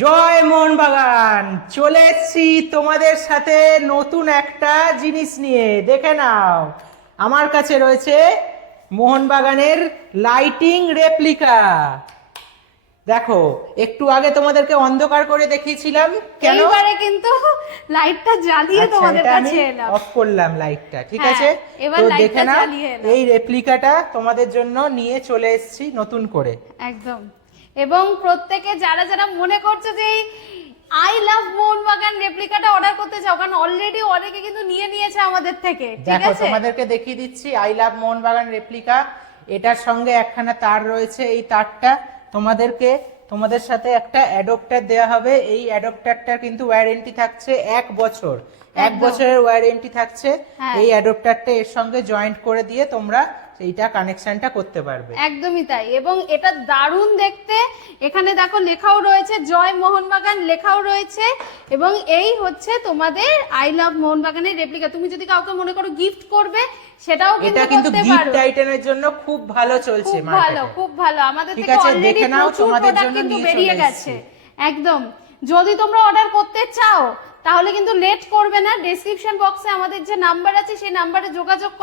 জয় মোহনবাগান, চলে এসেছি তোমাদের সাথে নতুন একটা জিনিস নিয়ে। দেখে নাও, আমার কাছে রয়েছে মোহনবাগানের লাইটিং রেপ্লিকা। দেখো, একটু আগে তোমাদেরকে অন্ধকার করে দেখিয়েছিলাম, কেন? এইবারে কিন্তু লাইটটা জ্বালিয়ে আচ্ছা, তোমাদের এটা কাছে আমি এলাম। অফ করলাম লাইটটা, ঠিক হ্যাঁ, আছে? এবার তো লাইটটা দেখে নাও, জ্বালিয়ে এলাম। এই রেপ্লিকাটা তোমাদের জন্য নিয়ে চলে এসেছি নতুন করে। একদম। এবং প্রত্যেকে যারা যারা মনে করছে যে আই লাভ মোহনবাগান রেপ্লিকাটা অর্ডার করতে চাও, কারণ অলরেডি অনেকে কিন্তু নিয়ে নিয়েছে আমাদের থেকে, ঠিক দেখো, আছে? তোমাদেরকে দেখিয়ে দিচ্ছি আই লাভ মোহনবাগান রেপ্লিকা। এটার সঙ্গে একখানা তার রয়েছে, এই তারটা তোমাদের সাথে একটা অ্যাডাপ্টার দেওয়া হবে। এই অ্যাডাপ্টারটার কিন্তু ওয়ারেন্টি থাকছে 1 বছর। 1 বছরের ওয়ারেন্টি থাকছে। হ্যাঁ। এই অ্যাডাপ্টারটা এর সঙ্গে জয়েন্ট করে দিয়ে তোমরা এইটা কানেকশনটা করতে পারবে। একদমই তাই। এবং এটা দারুণ দেখতে। এখানে দেখো লেখাও রয়েছে জয় মোহনবাগান, লেখাও রয়েছে। এবং এই হচ্ছে তোমাদের আই লাভ মোহনবাগানের রেপ্লিকা। তুমি যদি কাউকে মনে করো গিফট করবে, সেটাও এটা কিন্তু কিন্তু করতে গিফট পারো। আইটেমের জন্য খুব ভালো চলছে খুব ভালো, মার্কেটে। খুব ভালো। আমাদের ঠিক থেকে আছে, অলরেডি দেখে নাও, প্রচুর তোমাদের প্রোডাক্ট জন্য কিন্তু নিয়ে বেরিয়ে চলে গেছে। এসেছি। একদম। যদি তোমরা অর্ডার করতে চাও তাহলে কিন্তু লেট করবে না, ডেসক্রিপশন বক্সে আমাদের যে নাম্বার আছে সেই নাম্বারে যোগাযোগ